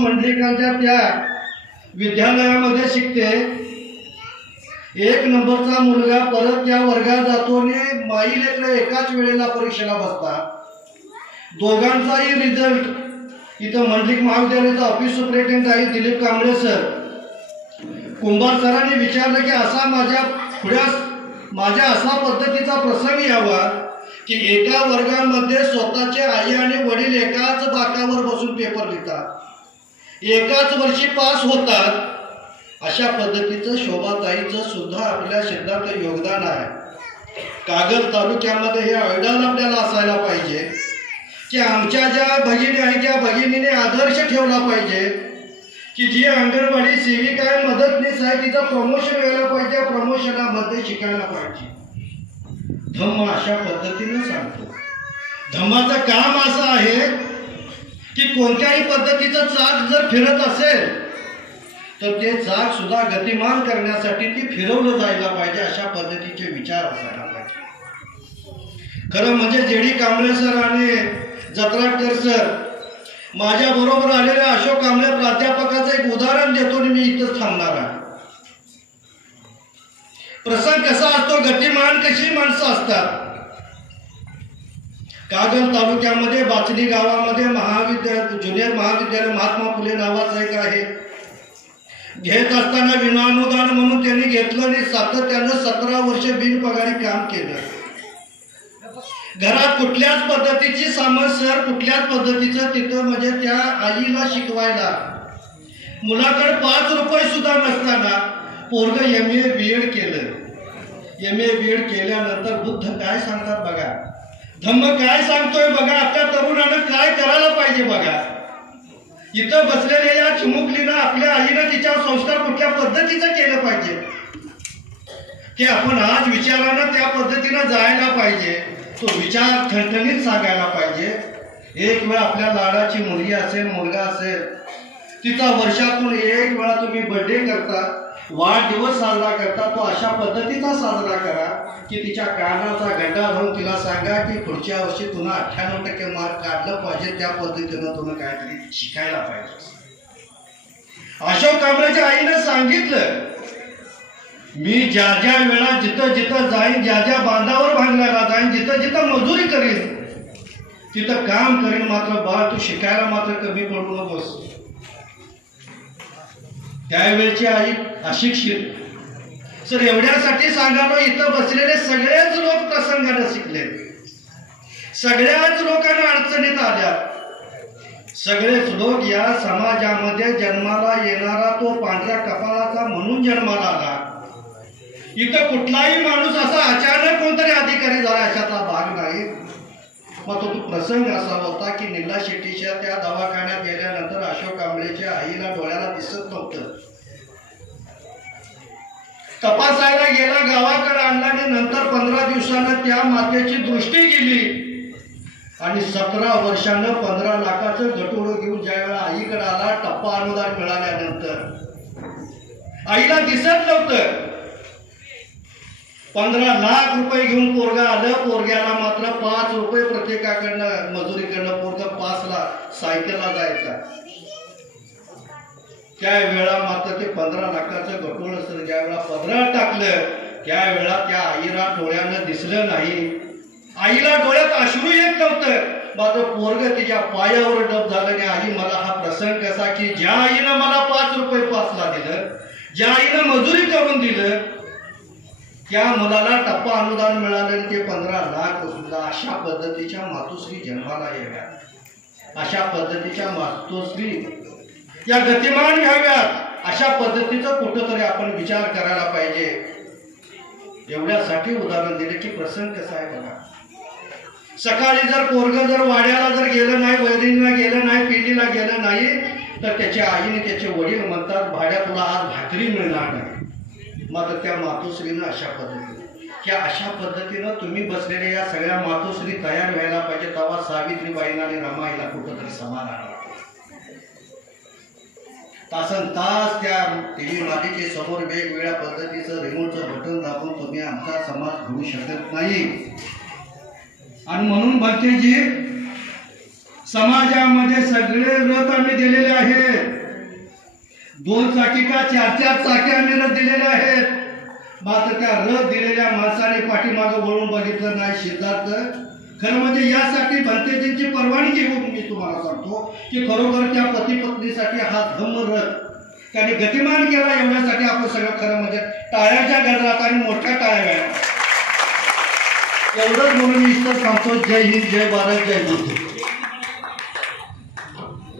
मंडलिकांच्या त्या विद्यालयामध्ये शिकते। एक नंबरचा मुलगा परत त्या वर्गात जातो आणि माई लेकरं एकाच वेळेला परीक्षेला बसतात। दोघांचाही रिझल्ट इथं मंडलिक महाविद्यालयाचा ऑफिस सुपरिटेंडेंट आहे दिलीप कांबळे सर, कुंभार सरांनी विचारलं की माझ्या असा पद्धतीचा प्रसंग यावा की एका वर्गामध्ये स्वतःचे आई आणि वडील एकाच बाकावर बसून पेपर लिहितात, एकाच वर्षी पास होतात। अशा पद्धतीचं शोभाताईचं सुद्धा आपल्या क्षेत्रात योगदान आहे। कागल तालुक्यामध्ये हे आयडॉल आपल्याला असायला पाहिजे की आमच्या ज्या भगिनी आहेत त्या भगिनीने आदर्श ठेवला पाहिजे की जी अंगणवाडी सेविका आहे, मदतनीस आहे, तिचं प्रमोशन व्हायला पाहिजे, प्रमोशनामध्ये शिकायला पाहिजे। धम्म अशा पद्धतीने सांगतो। धम्माचं काम असं आहे की कोणत्याही पद्धतीचं चाक जर फिरत असेल तर ते चाक सुद्धा गतिमान करण्यासाठी ती फिरवलं जायला पाहिजे, अशा पद्धतीचे विचार असायला पाहिजे। खरं म्हणजे जेडी कांबळे सर आणि जत्राटकर सर माझ्या बरोबर आलेल्या अशोक कांबळे प्राध्यापकाचं एक उदाहरण देतो आणि मी इथंच थांबणार आहे। प्रसंग कसा असतो, गतिमान कशी माणसं असतात। कागल तालुक्यामध्ये बाचणी गावामध्ये ज्युनियर महाविद्यालय महात्मा फुले नावाचं एक आहे। घेत असताना विनाअनुदान म्हणून त्यांनी घेतलं आणि सातत्यानं 17 वर्ष बिनपगारी काम केलं। घरात कुठल्याच पद्धतीची समस्या, कुठल्याच पद्धतीचं तिथं म्हणजे त्या आईला शिकवायला मुलाकडे 5 रुपये सुद्धा नसताना पोरग MA BEd केलं। MA BEd केल्यानंतर बुद्ध काय सांगतात बघा, धम्म काय सांगतोय बघा, आपल्या तरुणानं काय करायला पाहिजे बघा। इथं बसलेल्या या चिमुकलीनं आपल्या आईनं तिच्यावर संस्कार कुठल्या पद्धतीचं केलं पाहिजे की आपण आज विचारानं त्या पद्धतीनं जायला पाहिजे, तो विचार ठणठणीत सांगायला पाहिजे। एक वेळ आपल्या लाडाची मुलगी असेल, मुलगा असेल, तिचा वर्षातून एक वेळा तुम्ही बर्थडे करता, वाढदिवस साजरा करता, तो अशा पद्धतीचा साजरा करा की तिच्या कानाचा गड्डा धरून तिला सांगा की पुढच्या वर्षी तुला 98% मार्क काढलं पाहिजे, त्या पद्धतीनं तुला काहीतरी शिकायला पाहिजे। अशोक कांबळेच्या आईनं सांगितलं, मी ज्या ज्या वेळा जिथं जिथं जाईन, ज्या ज्या बांधावर भांगलायला जाईन, जिथं जिथं मजुरी करीन, तिथं काम करीन, मात्र बाळ तू शिकायला मात्र कमी पडू नकोस। त्यावेळेची आई अशिक्षित सर एवढ्यासाठी सांगालो, इथं बसलेले सगळेच लोक प्रसंगाने शिकले, सगळ्याच लोकांना अडचणीत आल्या। सगळेच लोक या समाजामध्ये जन्माला येणारा तो पांढऱ्या कपाळाचा म्हणून जन्माला आला। इथं कुठलाही माणूस असा अचानक कोणतरी अधिकारी झाला अशातला भाग नाही। मग तो प्रसंग असा होता की निल्ला शेट्टीच्या त्या दवाखान्यात गेल्यानंतर अशोक कांबळेच्या आईला डोळ्याला दिसत नव्हतं। तपासायला गेला, गावाकडे आणला आणि नंतर 15 दिवसानं त्या मातेची दृष्टी गेली आणि 17 वर्षानं 15 लाखाचं गटोळं घेऊन ज्यावेळेला आईकडे आला, टप्पा अनुदान मिळाल्यानंतर आईला दिसत नव्हतं। 15 लाख रुपये घेऊन पोरगा आलं, पोरग्याला मात्र 5 रुपये प्रत्येकाकडनं मजुरीकडनं पोरगा 5ला सायकलला जायचा। त्यावेळा मात्र ते 15 लाखाचं गटोळ असतं, ज्यावेळेला पदरात टाकलं त्यावेळेला त्या आईला डोळ्यानं दिसलं नाही, आईला डोळ्यात अश्रू येत नव्हतं। मात्र पोरग तिच्या पायावर डब झालं आणि आई मला हा प्रसंग कसा की ज्या आईनं मला 5 रुपये 5ला दिलं, ज्या आईनं मजुरी करून दिलं, त्या मुलाला टप्पा अनुदान मिळालं ते 15 लाख सुद्धा। अशा पद्धतीच्या मातोश्री जन्माला याव्यात, अशा पद्धतीच्या मातोश्री या गतिमान व्हाव्यात, अशा पद्धतीचं कुठंतरी आपण विचार करायला पाहिजे। एवढ्यासाठी उदाहरण दिले की प्रसंग कसा आहे बघा। सकाळी जर पोरग जर वाड्याला जर गेलं नाही, वैरीला गेलं नाही, पिढीला गेलं नाही, तर त्याच्या आईने त्याचे वडील म्हणतात भाड्या तुला आज भाकरी मिळणार नाही। मात्र त्या मातोश्रीनं अशा पद्धतीनं तुम्ही बसलेल्या या सगळ्या मातोश्री तयार व्हायला पाहिजे, तेव्हा सावित्रीबाईंना आणि रमाईला कुठंतरी समाधान तासन तास त्या टीव्ही मालिके समोर वेगवेगळ्या पद्धतीचं रिमोटचं बटन दाबून तुम्ही आमचा समाज घडू शकत नाही। आणि म्हणून भक्तीजी समाजामध्ये सगळे व्रत आम्ही दिलेले आहेत, 2 चाकी का 4 चाकी आम्ही रथ दिलेल्या आहेत. मात्र त्या रथ दिलेल्या माणसाने पाठीमागं वळून बघितलं नाही. सिद्धार्थ, खरं म्हणजे यासाठी भंतेजींची परवानगी घेऊन मी तुम्हाला सांगतो की खरोखर त्या पती पत्नीसाठी हा धम्म रथ त्याने गतिमान केला. एवढ्यासाठी आपण सगळं खरं म्हणजे टाळ्याच्या गजरात आणि मोठ्या टाळ्या एवढंच म्हणून मी इथं सांगतो. जय हिंद, जय भारत, जय माता.